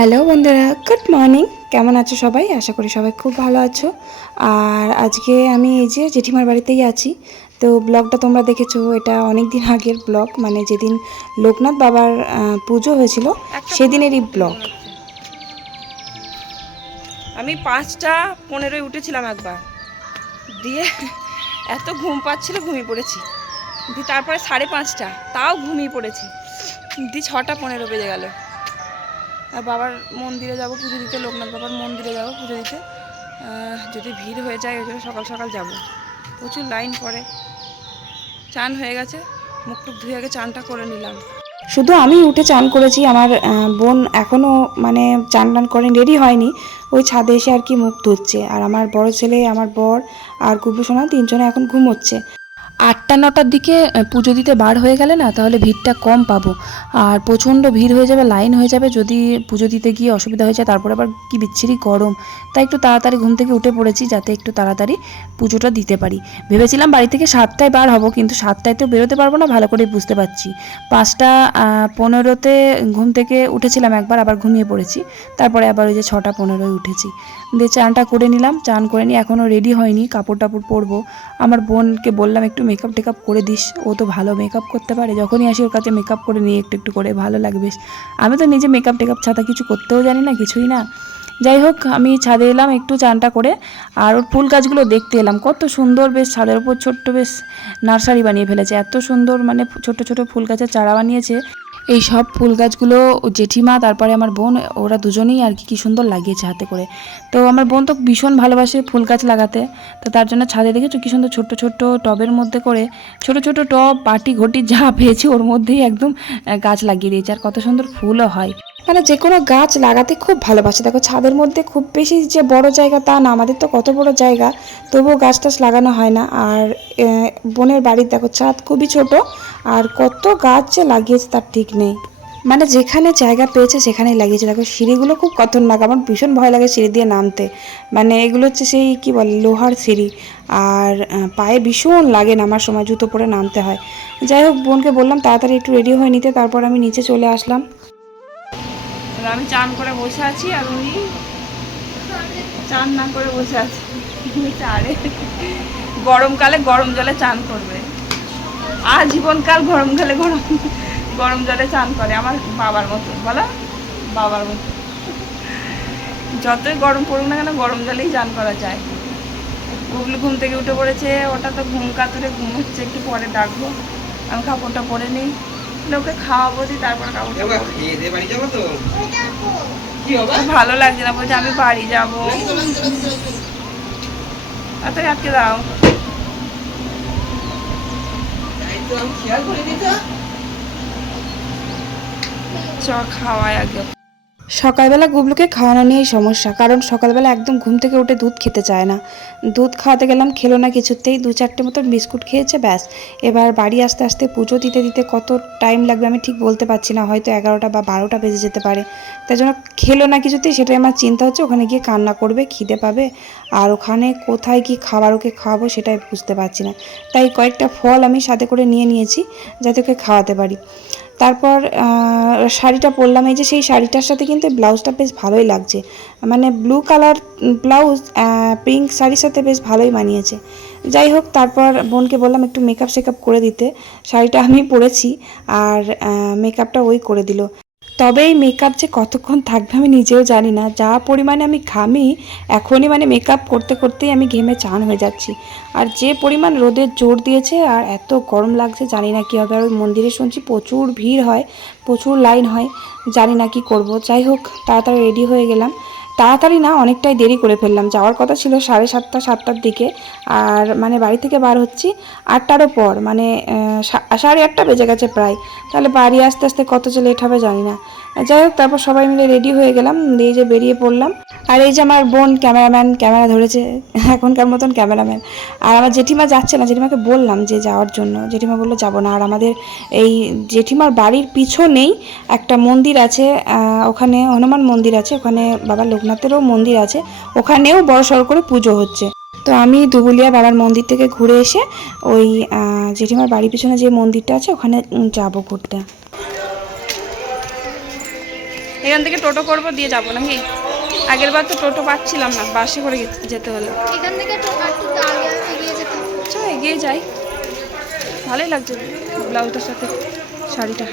Hello বন্ধুরা good morning. কেমন আছো সবাই? আশা করি সবাই খুব ভালো আছো। আর আজকে আমি এই যে জেঠিমার বাড়িতেই আছি। তো ব্লগটা তোমরা দেখেছ এটা অনেক দিন আগের ব্লগ। মানে যেদিন লোকনাথ বাবার পুজো হয়েছিল সেদিনেরই ব্লগ। আমি পাঁচটা পনেরোই উঠেছিলাম একবার। দিয়ে এত ঘুম পাচ্ছিল ঘুমিয়ে পড়েছি। দিয়ে তারপরে সাড়ে পাঁচটা তাও ঘুমিয়ে পড়েছি। দিয়ে ছটা পনেরো বেজে গেল। বাবার মন্দিরে যাব, পুজো দিতে, লোকনাথ বাবার মন্দিরে যাব, পুজো দিতে। যদি ভিড় হয়ে যায়, ওই জন্য সকাল সকাল যাব। প্রচুর লাইন পড়ে। চান হয়ে গেছে, মুখ টুক ধুয়ে আগে চানটা করে নিলাম। শুধু আমি উঠে চান করেছি, আমার বোন এখনও মানে চান টান করে রেডি হয়নি। ওই ছাদে এসে আর কি মুখ ধুচ্ছে। আর আমার বড় ছেলে, আমার বর আর কুবুসোনা তিনজনে এখন ঘুমোচ্ছে। আটটা, নটার দিকে পুজো দিতে বার হয়ে গেলে না, তাহলে ভিড়টা কম পাবো। আর প্রচণ্ড ভিড় হয়ে যাবে, লাইন হয়ে যাবে, যদি পুজো দিতে গিয়ে অসুবিধা হয়ে যায়, তারপরে আবার কি বিচ্ছিরি গরম। তাই একটু তাড়াতাড়ি ঘুম থেকে উঠে পড়েছি, যাতে একটু তাড়াতাড়ি পুজোটা দিতে পারি। ভেবেছিলাম বাড়ি থেকে সাতটায় বার হব, কিন্তু সাতটায় তো বেরোতে পারব না, ভালো করে বুঝতে পারছি। পাঁচটা পনেরোতে ঘুম থেকে উঠেছিলাম একবার, আবার ঘুমিয়ে পড়েছি। তারপরে আবার ওই যে ছটা, পনেরোয় উঠেছি। দিয়ে চানটা করে নিলাম, চান করে নিয়ে এখনও রেডি হয়নি কাপড় টাপড় পরবো। আমার বোনকে বললাম, একটু মেকআপ টেকআপ করে দিস, ও তো ভালো মেকআপ করতে পারে। যখনই আসি ওর কাছে মেকআপ করে নিয়ে একটু একটু করে, ভালো লাগবে। আমি তো নিজে মেকআপ টেকআপ ছাড়া কিছু করতেও জানি না, কিছুই না। যাই হোক, আমি ছাদে এলাম একটু চানটা করে, আর ওর ফুল গাছগুলো দেখতে এলাম। কত সুন্দর বেশ, ছাদের উপর ছোট্ট বেশ নার্সারি বানিয়ে ফেলেছে। এত সুন্দর মানে ছোট ছোট ফুল গাছের চারা বানিয়েছে। এই সব ফুল গাছগুলো, জেঠিমা, তারপরে আমার বোন, ওরা দুজনেই আর কি, কী সুন্দর লাগিয়েছে হাতে করে। তো আমার বোন তো ভীষণ ভালোবাসে ফুল গাছ লাগাতে। তো তার জন্য ছাদে দেখেছ কী সুন্দর ছোট্ট ছোট্ট টবের মধ্যে করে, ছোট ছোট টব পাটি ঘটি যা পেয়েছে, ওর মধ্যেই একদম গাছ লাগিয়ে দিয়েছে। আর কত সুন্দর ফুলও হয়। মানে যে কোনো গাছ লাগাতে খুব ভালোবাসে। দেখো ছাদের মধ্যে খুব বেশি যে বড় জায়গা তা না, আমাদের তো কত বড় জায়গা, তবুও গাছ টাছ লাগানো হয় না। আর বোনের বাড়ির দেখো ছাদ খুবই ছোট, আর কত গাছ যে লাগিয়েছে তার ঠিক নেই। মানে যেখানে জায়গা পেয়েছে সেখানেই লাগিয়েছে। দেখো সিঁড়িগুলো খুব খতরনাক আমার ভীষণ ভয় লাগে সিঁড়ি দিয়ে নামতে। মানে এগুলো হচ্ছে সেই, কি বলে, লোহার সিঁড়ি। আর পায়ে ভীষণ লাগে নামার সময়, জুতো পরে নামতে হয়। যাই হোক, বোনকে বললাম তাড়াতাড়ি একটু রেডি হয়ে নিতে, তারপর আমি নিচে চলে আসলাম। আমি চান করে বসে আছি আর উনি চান না করে বসে আছে চারে। গরমকালে গরম জলে চান করবে। আর জীবনকাল গরমকালে গরম গরম জলে চান করে আমার বাবার মতো, বলো? বাবার মতো। যতই গরম পড়ুক না কেন গরম জলেই চান করা যায়। গুগলু ঘুম থেকে উঠে পড়েছে, ওটা তো ঘুম কাতুরে ঘুম হচ্ছে, একটু পরে ডাকবো। আমি কাপড়টা পরে নিই। ওকে খাওয়াবো তারপর ভালো লাগছে না বলছে আমি বাড়ি যাব। তাড়াতাড়ি আটকে দাও। খেয়াল করিনি তো। চ খাওয়াই আগে। সকালবেলা গুবলুকে খাওয়ানো নিয়েই সমস্যা, কারণ সকালবেলা একদম ঘুম থেকে উঠে দুধ খেতে চায় না। দুধ খাওয়াতে গেলাম, খেলো না কিছুতেই, দু চারটে মতন বিস্কুট খেয়েছে, ব্যাস। এবার বাড়ি আসতে আসতে পুজো দিতে দিতে কত টাইম লাগবে আমি ঠিক বলতে পারছি না, হয়তো এগারোটা বা বারোটা বেজে যেতে পারে। তাই জন্য খেলো না কিছুতেই, সেটাই আমার চিন্তা হচ্ছে, ওখানে গিয়ে কান্না করবে, খিদে পাবে, আর ওখানে কোথায় কি খাবার ওকে খাওয়াবো সেটাই বুঝতে পারছি না। তাই কয়েকটা ফল আমি সাথে করে নিয়ে নিয়েছি, যাতে ওকে খাওয়াতে পারি। তারপর শাড়িটা পরলাম। এই যে সেই শাড়িটার সাথে কিন্তু ব্লাউজটা বেশ ভালোই লাগছে। মানে ব্লু কালার ব্লাউজ পিঙ্ক শাড়ির সাথে বেশ ভালোই মানিয়েছে। যাই হোক, তারপর বোনকে বললাম একটু মেকআপ শেকআপ করে দিতে। শাড়িটা আমি পরেছি আর মেকআপটা ওই করে দিল। তবে এই মেকআপ যে কতক্ষণ থাকবে আমি নিজেও জানি না। যা পরিমাণে আমি ঘামি, এখনই মানে মেকআপ করতে করতেই আমি ঘেমে চান হয়ে যাচ্ছি। আর যে পরিমাণ রোদের জোর দিয়েছে আর এত গরম লাগছে, জানি না কী হবে। আর ওই মন্দিরে শুনছি প্রচুর ভিড় হয়, প্রচুর লাইন হয়, জানি না কি করব। যাই হোক, তাড়াতাড়ি রেডি হয়ে গেলাম। তাড়াতাড়ি না অনেকটাই দেরি করে ফেললাম। যাওয়ার কথা ছিল সাড়ে সাতটা, সাতটার দিকে। আর মানে বাড়ি থেকে বার হচ্ছি আটটারও পর। মানে সাড়ে আটটা বেজে গেছে প্রায়। তাহলে বাড়ি আসতে আসতে কত যে লেট হবে জানি না। যাই হোক, তারপর সবাই মিলে রেডি হয়ে গেলাম, দিয়ে যে বেরিয়ে পড়লাম। আর এই যে আমার বোন ক্যামেরাম্যান ক্যামেরা ধরেছে, এখনকার মতন ক্যামেরাম্যান আর আমার জেঠিমা যাচ্ছে না, জেঠিমাকে বললাম যে যাওয়ার জন্য। জেঠিমা বলল, যাব না। আর আমাদের এই জেঠিমার বাড়ির পিছনেই একটা মন্দির আছে ওখানে হনুমান মন্দির আছে, ওখানে বাবা লোকনাথেরও মন্দির আছে, ওখানেও বড় সড় করে পুজো হচ্ছে। তো আমি দুবুলিয়া বাবার মন্দির থেকে ঘুরে এসে ওই জেঠিমার বাড়ির পিছনে যে মন্দিরটা আছে, ওখানে যাব ঘুরতে। এখান থেকে টোটো করব দিয়ে যাব নাকি? আগের বার তো টোটো পাচ্ছিলাম না বাসে করে যেতে হলো। এখান থেকে। চলো এগিয়ে যাই। ভালোই লাগছে ব্লাউজটার সাথে শাড়িটা।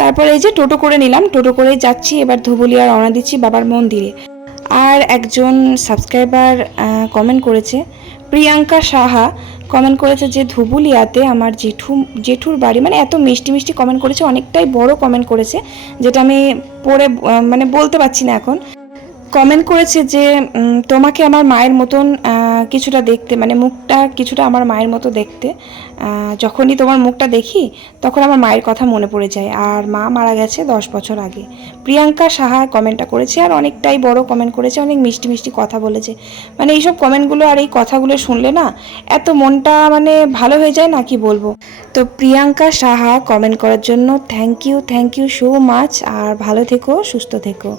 তারপর এই যে টোটো করে নিলাম টোটো করে যাচ্ছি এবার ধুবুলিয়া রওনা দিচ্ছি বাবার মন্দিরে। আর একজন সাবস্ক্রাইবার কমেন্ট করেছে প্রিয়াঙ্কা সাহা কমেন্ট করেছে যে, ধুবুলিয়াতে আমার জেঠু, জেঠুর বাড়ি মানে এত মিষ্টি মিষ্টি কমেন্ট করেছে, অনেকটাই বড় কমেন্ট করেছে, যেটা আমি পড়ে মানে বলতে পারছি না এখন। কমেন্ট করেছে যে তোমাকে আমার মায়ের মতন কিছুটা দেখতে মানে মুখটা কিছুটা আমার মায়ের মতো দেখতে। যখনই তোমার মুখটা দেখি, তখন আমার মায়ের কথা মনে পড়ে যায়। আর মা মারা গেছে দশ বছর আগে। প্রিয়াঙ্কা সাহা কমেন্টটা করেছে, আর অনেকটাই বড় কমেন্ট করেছে, অনেক মিষ্টি মিষ্টি কথা বলেছে। মানে এইসব কমেন্টগুলো আর এই কথাগুলো শুনলে না, এত মনটা মানে ভালো হয়ে যায় না, কি বলব? তো প্রিয়াঙ্কা সাহা কমেন্ট করার জন্য thank you thank you so much আর ভালো থেকো, সুস্থ থেকো।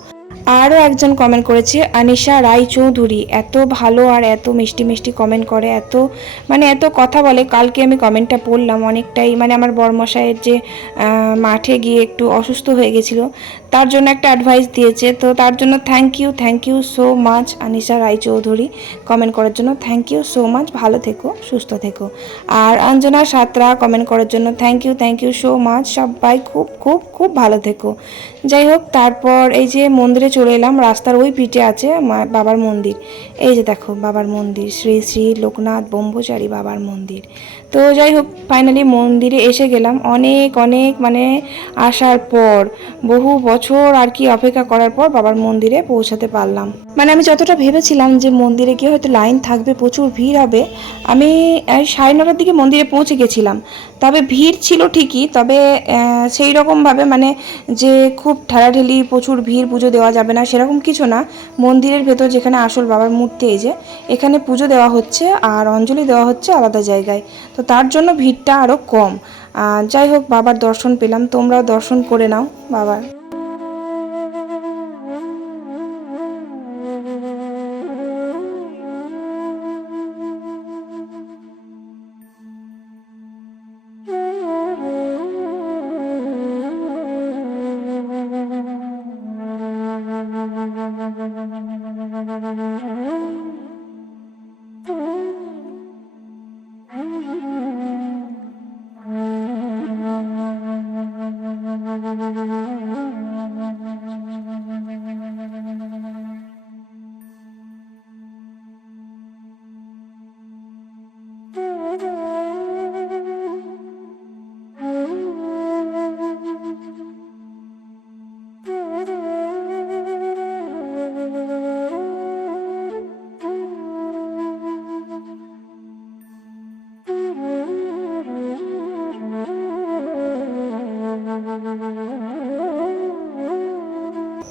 আরও একজন কমেন্ট করেছে, আনিশা রায় চৌধুরী এত ভালো আর এত মিষ্টি মিষ্টি কমেন্ট করে, এত মানে এত কথা বলে, কালকে আমি কমেন্টটা পড়লাম অনেকটাই মানে আমার বর্মশায়ের যে মাঠে গিয়ে একটু অসুস্থ হয়ে গেছিল, তার জন্য একটা অ্যাডভাইস দিয়েছে, তো তার জন্য thank you thank you so much Anisha Roy Chowdhury comment করার জন্য থ্যাংক ইউ সো মাচ ভালো থেকো, সুস্থ থেকো। আর অঞ্জনা সাঁতরা কমেন্ট করার জন্য thank you thank you so much সবাই খুব খুব খুব ভালো থেকো। যাই হোক, তারপর এই যে মন্দিরে চলে এলাম। রাস্তার ওই পিঠে আছে বাবার মন্দির। এই যে দেখো, বাবার মন্দির। শ্রী শ্রী লোকনাথ ব্রহ্মচারী বাবার মন্দির। তো যাই হোক ফাইনালি মন্দিরে এসে গেলাম। অনেক অনেক মানে আসার পর, বহু বছর আর কি অপেক্ষা করার পর বাবার মন্দিরে পৌঁছাতে পারলাম। মানে আমি যতটা ভেবেছিলাম যে মন্দিরে গিয়ে হয়তো লাইন থাকবে, প্রচুর ভিড় হবে, আমি সাড়ে নটার দিকে মন্দিরে পৌঁছে গেছিলাম। তবে ভিড় ছিল ঠিকই, তবে সেই রকমভাবে মানে যে খুব ঠেলাঠেলি, প্রচুর ভিড়, পুজো দেওয়া যাবে না, সেরকম কিছু না। মন্দিরের ভেতর যেখানে আসল বাবার মূর্তি, এই যে, এখানে পুজো দেওয়া হচ্ছে আর অঞ্জলি দেওয়া হচ্ছে আলাদা জায়গায়। তো তার জন্য ভিড়টা আরও কম। যাই হোক, বাবার দর্শন পেলাম। তোমরাও দর্শন করে নাও, বাবার।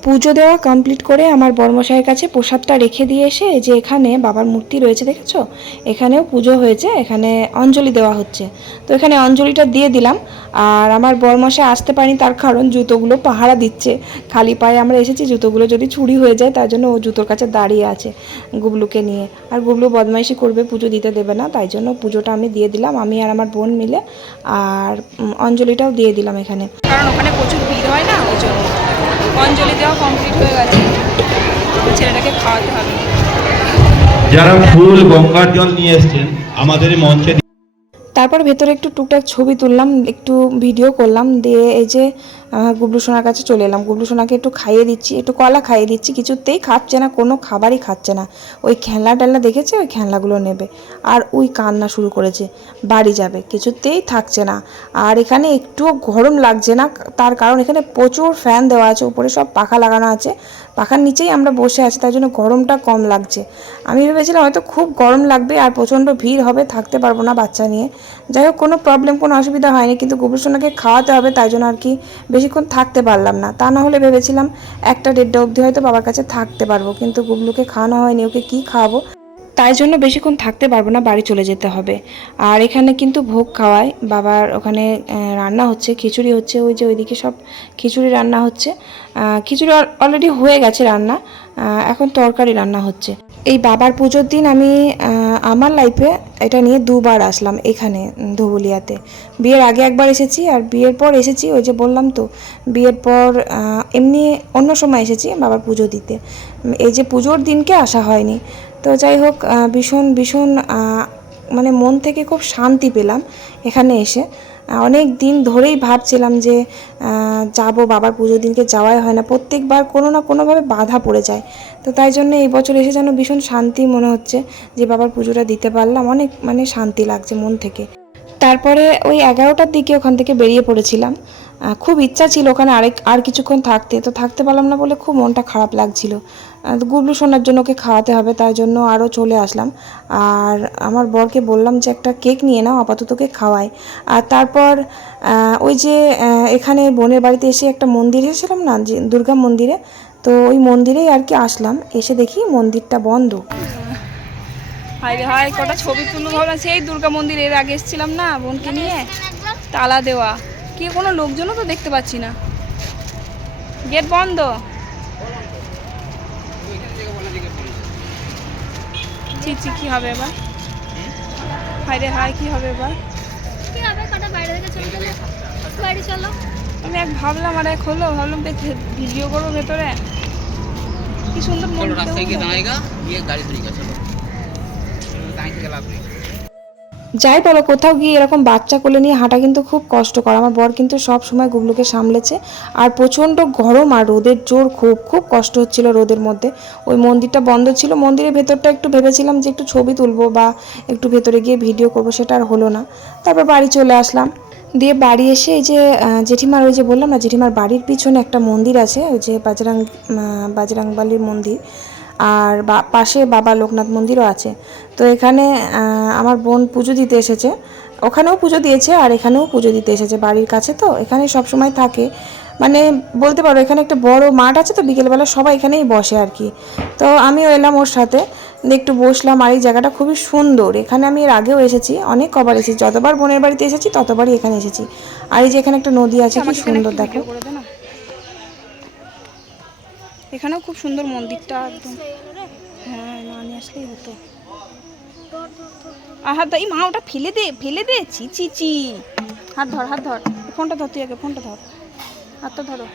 পুজো দেওয়া কমপ্লিট করে আমার বর্মশাইয়ের কাছে প্রসাদটা রেখে দিয়ে এসে যে এখানে বাবার মূর্তি রয়েছে, দেখেছ? এখানেও পুজো হয়েছে, এখানে অঞ্জলি দেওয়া হচ্ছে। তো এখানে অঞ্জলিটা দিয়ে দিলাম, আর আমার বর্মশাই আসতে পারিনি তার কারণ জুতোগুলো পাহারা দিচ্ছে। খালি পায়ে আমরা এসেছি, জুতোগুলো যদি চুরি হয়ে যায় তার জন্য ও জুতোর কাছে দাঁড়িয়ে আছে গুবলুকে নিয়ে। আর গুবলু বদমাইশি করবে, পুজো দিতে দেবে না, তাই জন্য পুজোটা আমি দিয়ে দিলাম, আমি আর আমার বোন মিলে। আর অঞ্জলিটাও দিয়ে দিলাম এখানে। কারণ ওখানে প্রচুর ভিড় হয় না, ওই জন্য। অঞ্জলি দেওয়া কমপ্লিট হয়ে গেছে। ছেলেটাকে খাওয়াতে হবে। যারা ফুল গঙ্গার জল নিয়ে এসছেন আমাদের মঞ্চে তারপর ভেতরে একটু টুকটাক ছবি তুললাম, একটু ভিডিও করলাম, দিয়ে এই যে গুবলু সোনার কাছে চলে এলাম। গুবলু সোনাকে একটু খাইয়ে দিচ্ছি, একটু কলা খাইয়ে দিচ্ছি, কিছুতেই খাচ্ছে না, কোনো খাবারই খাচ্ছে না। ওই খেলনা টেলনা দেখেছে? ওই খেলনাগুলো নেবে। আর ওই কান্না শুরু করেছে, বাড়ি যাবে, কিছুতেই থাকছে না। আর এখানে একটুও গরম লাগছে না, তার কারণ এখানে প্রচুর ফ্যান দেওয়া আছে, উপরে সব পাখা লাগানো আছে। পাখার নিচেই আমরা বসে আছি তাই জন্য গরমটা কম লাগছে। আমি ভেবেছিলাম হয়তো খুব গরম লাগবে আর প্রচণ্ড ভিড় হবে, থাকতে পারব না বাচ্চা নিয়ে। যাই হোক, কোনো প্রবলেম কোনো অসুবিধা হয়নি, কিন্তু গোবরসোনাকে খাওয়াতে হবে, তাই জন্য আর কি বেশিক্ষণ থাকতে পারলাম না। তা না হলে ভেবেছিলাম একটা দেড়টা অবধি হয়তো বাবার কাছে থাকতে পারব, কিন্তু গুবলুকে খাওয়ানো হয়নি, ওকে কী খাওয়াবো? তাই জন্য বেশিক্ষণ থাকতে পারব না, বাড়ি চলে যেতে হবে। আর এখানে কিন্তু ভোগ খাওয়ায়, বাবার ওখানে রান্না হচ্ছে, খিচুড়ি হচ্ছে, ওই যে ওইদিকে সব খিচুড়ি রান্না হচ্ছে। খিচুড়ি অলরেডি হয়ে গেছে রান্না। এখন তরকারি রান্না হচ্ছে। এই বাবার পুজোর দিন আমি আমার লাইফে এটা নিয়ে দুবার আসলাম এখানে ধুবুলিয়াতে। বিয়ের আগে একবার এসেছি আর বিয়ের পর এসেছি, ওই যে বললাম তো, বিয়ের পর এমনি অন্য সময় এসেছি বাবার পুজো দিতে। এই যে পুজোর দিনকে আসা হয়নি। তো যাই হোক ভীষণ ভীষণ মানে মন থেকে খুব শান্তি পেলাম এখানে এসে। অনেক দিন ধরেই ভাবছিলাম যে যাব, বাবার পুজোর দিনকে যাওয়াই হয় না। প্রত্যেকবার কোনো না কোনোভাবে বাধা পড়ে যায়। তো তাই জন্য এই বছর এসে যেন ভীষণ শান্তি মনে হচ্ছে যে, বাবার পুজোটা দিতে পারলাম। অনেক মানে শান্তি লাগছে মন থেকে। তারপরে ওই এগারোটার দিকে ওখান থেকে বেরিয়ে পড়েছিলাম। খুব ইচ্ছা ছিল ওখানে আরেক, আর কিছুক্ষণ থাকতে। তো থাকতে পারলাম না বলে খুব মনটা খারাপ লাগছিল। গুবলু সোনার জন্য ওকে খাওয়াতে হবে তাই জন্য আরও চলে আসলাম। আর আমার বরকে বললাম যে, একটা কেক নিয়ে নাও, আপাতত ওকে খাওয়াই। আর তারপর ওই যে এখানে বোনের বাড়িতে এসে একটা মন্দির এসেছিলাম না, যে দুর্গা মন্দিরে, তো ওই মন্দিরেই আর কি আসলাম। এসে দেখি মন্দিরটা বন্ধ। হাই রে হাই কটা ছবি তুলবো ভাবলাম। সেই দুর্গা মন্দির এর আগে এসেছিলাম না বোনকে নিয়ে? তালা দেওয়া। কি কোনো লোকজনও তো দেখতে পাচ্ছি না। গেট বন্ধ। ছি ছি কী হবে এবার? হায়রে হায় কী হবে এবার? আমি এক ভাবলাম আর এক হলো ভাবলাম ভিডিও করো ভেতরে। কি সুন্দর মন রাস্তায় গিয়ে দাঁড়ায় গিয়ে গাড়ি ধরে গেছে দাঁড়িয়ে লাভ নেই যাই বলো, কোথাও গিয়ে এরকম বাচ্চা কোলে নিয়ে হাঁটা কিন্তু খুব কষ্টকর। আমার বর কিন্তু সব সময় গুগলুকে সামলেছে। আর প্রচণ্ড গরম আর রোদের জোর খুব খুব কষ্ট হচ্ছিল রোদের মধ্যে। ওই মন্দিরটা বন্ধ ছিল। মন্দিরের ভেতরটা একটু ভেবেছিলাম যে একটু ছবি তুলবো বা একটু ভেতরে গিয়ে ভিডিও করব, সেটা আর হলো না। তারপর বাড়ি চলে আসলাম। দিয়ে বাড়ি এসে এই যে জেঠিমার ওই যে বললাম না, জেঠিমার বাড়ির পিছনে একটা মন্দির আছে, ওই যে বাজরাং বাজরাংবালির মন্দির। আর বা পাশে বাবা লোকনাথ মন্দিরও আছে। তো এখানে আমার বোন পুজো দিতে এসেছে। ওখানেও পুজো দিয়েছে আর এখানেও পুজো দিতে এসেছে বাড়ির কাছে। তো এখানে সব সময় থাকে। মানে বলতে পারো এখানে একটা বড় মাঠ আছে তো বিকেলবেলা সবাই এখানেই বসে আর কি। তো আমিও এলাম ওর সাথে। একটু বসলাম আর এই জায়গাটা খুবই সুন্দর। এখানে আমি এর আগেও এসেছি অনেক কবার এসেছি। যতবার বোনের বাড়িতে এসেছি ততবারই এখানে এসেছি। আর এই যে এখানে একটা নদী আছে কি সুন্দর দেখো। এখানেও খুব সুন্দর মন্দিরটা একদম। হ্যাঁ না নিয়ে আসলেই হতো। আহা তাই মা, ওটা ফেলে দে ফেলে দে চি চি চি হাত ধর হাত ধর। ফোনটা ধর তুই আগে, ফোনটা ধর। হাতটা ধরো।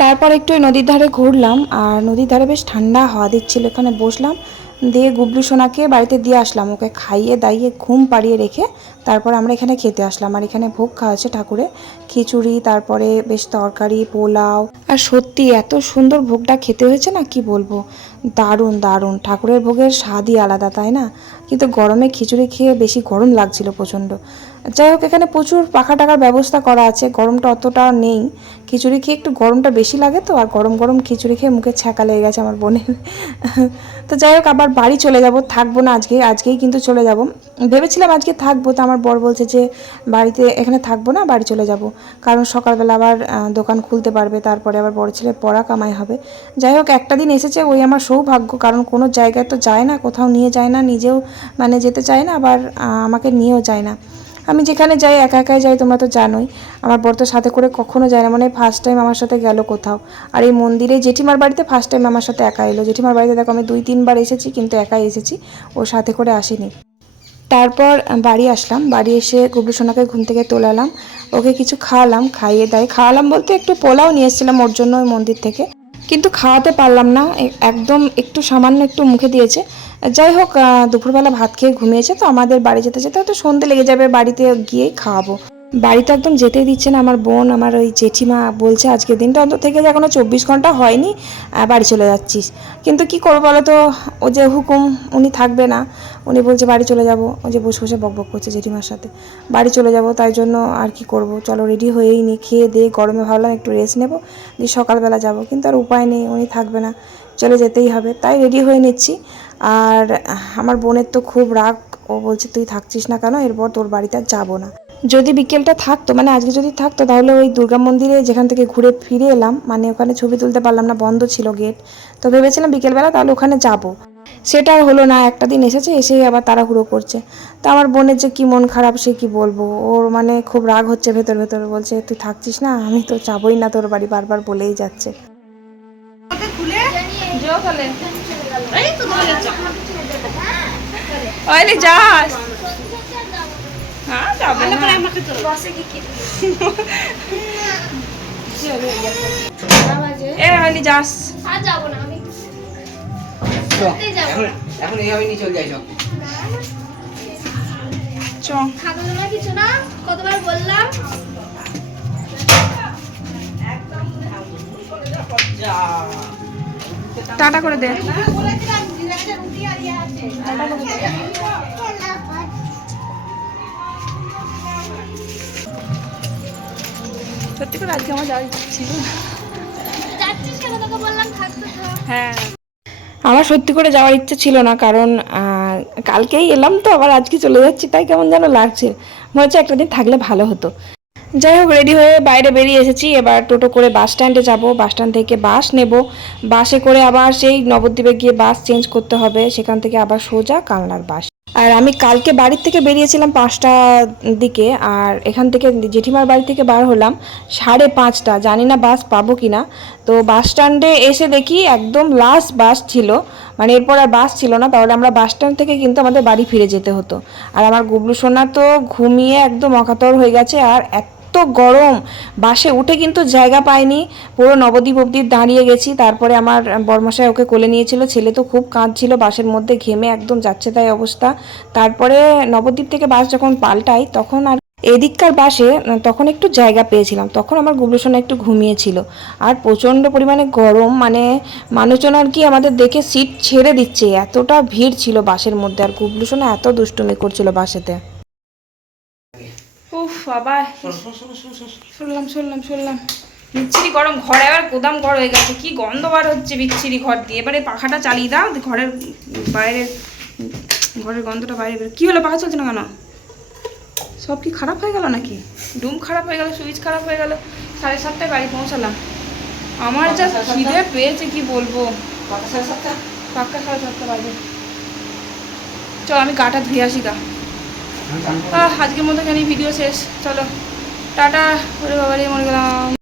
তারপর একটু নদীর ধারে ঘুরলাম, আর নদীর ধারে বেশ ঠান্ডা হাওয়া দিচ্ছিল, এখানে বসলাম। দিয়ে গুবলু সোনাকে বাড়িতে দিয়ে আসলাম। ওকে খাইয়ে, দাইয়ে, ঘুম পাড়িয়ে রেখে তারপর আমরা এখানে খেতে আসলাম। আর এখানে ভোগ খাওয়া হচ্ছে ঠাকুরে। খিচুড়ি, তারপরে বেশ তরকারি, পোলাও। আর সত্যি এত সুন্দর ভোগটা খেতে হয়েছে না, কি বলব? দারুণ দারুণ। ঠাকুরের ভোগের স্বাদই আলাদা, তাই না? কিন্তু গরমে খিচুড়ি খেয়ে বেশি গরম লাগছিল প্রচণ্ড। যাই হোক, এখানে প্রচুর পাখা টাকার ব্যবস্থা করা আছে। গরমটা অতটা নেই। খিচুড়ি খেয়ে একটু গরমটা বেশি লাগে তো, আর গরম গরম খিচুড়ি খেয়ে মুখে ছ্যাঁকা লেগে গেছে আমার বোনের। তো যাই হোক, আবার বাড়ি চলে যাব, থাকব না আজকে, আজকেই কিন্তু চলে যাব। ভেবেছিলাম আজকে থাকব, তো আমার বর বলছে যে বাড়িতে, এখানে থাকব না, বাড়ি চলে যাব। কারণ সকালবেলা আবার দোকান খুলতে পারবে, তারপরে আবার বড় ছেলে পড়া কামাই হবে। যাই হোক, একটা দিন এসেছে, ওই আমার সৌভাগ্য, কারণ কোনো জায়গায় তো যায় না, কোথাও নিয়ে যায় না, নিজেও মানে যেতে চায় না, আবার আমাকে নিয়েও যায় না। আমি যেখানে যাই, একা একাই যাই, তোমরা তো জানোই। আমার বর তো সাথে করে কখনো যায় না মানে ফার্স্ট টাইম আমার সাথে গেল কোথাও। আর এই মন্দিরে জেঠিমার বাড়িতে ফার্স্ট টাইম আমার সাথে একা এলো। জেঠিমার বাড়িতে দেখো, আমি দুই, তিনবার এসেছি, কিন্তু একাই এসেছি। ওর সাথে করে আসিনি। তারপর বাড়ি আসলাম। বাড়ি এসে গুবলু সোনাকে ঘুম থেকে তোলালাম ওকে কিছু খাওয়ালাম, খাইয়ে দাই খাওয়ালাম বলতে একটু পোলাও নিয়ে এসেছিলাম ওর জন্য ওই মন্দির থেকে। কিন্তু খাওয়াতে পারলাম না একদম একটু সামান্য একটু মুখে দিয়েছে। যাই হোক দুপুরবেলা ভাত খেয়ে ঘুমিয়েছে, তো আমাদের বাড়ি যেতে যেতে হয়তো সন্ধে লেগে যাবে, বাড়িতে গিয়েই খাওয়াবো। বাড়িতে একদম যেতেই দিচ্ছে না। আমার বোন, আমার ওই জেঠিমা বলছে, আজকের দিনটা অন্তত থেকে যে এখনও চব্বিশ ঘণ্টা হয়নি বাড়ি চলে যাচ্ছিস। কিন্তু কি করব বলো তো? ও যে হুকুম, উনি থাকবে না। উনি বলছে, বাড়ি চলে যাব। ও যে বসে বসে বক বক করছে জেঠিমার সাথে। বাড়ি চলে যাব, তাই জন্য আর কি করব? চলো রেডি হয়েই নি, খেয়ে দিয়ে গরমে ভাবলাম একটু রেস্ট নেব, দিয়ে সকালবেলা যাব। কিন্তু আর উপায় নেই, উনি থাকবে না। চলে যেতেই হবে। তাই রেডি হয়ে নিচ্ছি। আর আমার বোনের তো খুব রাগ। ও বলছে, তুই থাকছিস না কেন? এরপর তোর বাড়িতে আর যাব না। যদি বিকেলটা থাকতো মানে আজকে যদি থাকতো, তাহলে ওই দুর্গা মন্দিরে যেখান থেকে ঘুরে ফিরে এলাম মানে ওখানে ছবি তুলতে পারলাম না, বন্ধ ছিল গেট। তো ভেবেছিলাম বিকেলবেলা তাহলে ওখানে যাব। সেটা আর হলো না, একটা দিন এসেছে, এসেই আবার তাড়াহুড়ো করছে। তা আমার বোনের যে কি মন খারাপ, সে কি বলব? ওর মানে খুব রাগ হচ্ছে ভেতর ভেতর, বলছে, তুই থাকছিস না? আমি তো যাবোই না, তোর বাড়ি বারবার বলেই যাচ্ছে। যাও হ্যাঁ এ যাস। আর যাব না আমি সত্যিই যাব এখন এখন এইভাবে নিয়ে চলে যাই সব চ। না কিছু না কতবার বললাম? টাটা করে দে। সত্যি করে আজকে আমার যাওয়া ইচ্ছে ছিল। হ্যাঁ। আমার সত্যি করে যাওয়ার ইচ্ছে ছিল না কারণ কালকেই এলাম তো আবার আজকে চলে যাচ্ছি তাই কেমন যেন লাগছে। মনে হচ্ছে একটা দিন থাকলে ভালো হতো। যাই হোক রেডি হয়ে বাইরে বেরিয়ে এসেছি এবার টোটো করে বাস স্ট্যান্ডে যাব। বাস স্ট্যান্ড থেকে বাস নেব। বাসে করে আবার সেই নবদ্বীপে গিয়ে বাস চেঞ্জ করতে হবে। সেখান থেকে আবার সোজা কালনার বাস আর আমি কালকে বাড়ির থেকে বেরিয়েছিলাম পাঁচটা দিকে, আর এখান থেকে জেঠিমার বাড়ি থেকে বার হলাম সাড়ে পাঁচটা। জানি না বাস পাবো কি না তো বাস স্ট্যান্ডে এসে দেখি একদম লাস্ট বাস ছিল। মানে এরপর আর বাস ছিল না, তাহলে আমরা বাস স্ট্যান্ড থেকে কিন্তু আমাদের বাড়ি ফিরে যেতে হতো। আর আমার গুবলু সোনা তো ঘুমিয়ে একদম অকাতর হয়ে গেছে, আর এত গরম। বাসে উঠে কিন্তু জায়গা পায়নি পুরো নবদ্বীপ অবধি দাঁড়িয়ে গেছি। তারপরে আমার বর্মশাই ওকে কোলে নিয়েছিল। ছেলে তো খুব কাঁদছিল, বাসের মধ্যে ঘেমে একদম যাচ্ছে তাই অবস্থা। তারপরে নবদ্বীপ থেকে বাস যখন পাল্টাই তখন আর এদিককার বাসে, তখন একটু জায়গা পেয়েছিলাম। তখন আমার গুবলুসোনা একটু ঘুমিয়েছিল। আর প্রচণ্ড পরিমাণে গরম মানে মানুষজন আর কি আমাদের দেখে সিট ছেড়ে দিচ্ছে। এতটা ভিড় ছিল বাসের মধ্যে। আর গুবলুসোনা এত দুষ্টুমি করছিল বাসেতে। উফ বাবা। শুনলাম শুনলাম শুনলাম। বিচ্ছিরি গরম ঘরে আবার গোদাম ঘর হয়ে গেছে। কি গন্ধ বার হচ্ছে বিচ্ছিরি ঘর দিয়ে। এবারে পাখাটা চালিয়ে দাও ঘরের বাইরের ঘরের গন্ধটা বাইরে বেরো। কি হলো পাখা চলছে না কেন? সব কি খারাপ হয়ে গেল নাকি? ডুম খারাপ হয়ে গেল সুইচ খারাপ হয়ে গেল। সাড়ে সাতটায় বাড়ি পৌঁছালাম। আমার যা খিদে পেয়েছে কি বলব? পাক্কা সাড়ে সাতটা? বাজে। চল আমি গাটা ধুয়ে আসি গা। আজকের মতো এখানে ভিডিও শেষ। চলো টাটা। ওরে মনে গেলাম।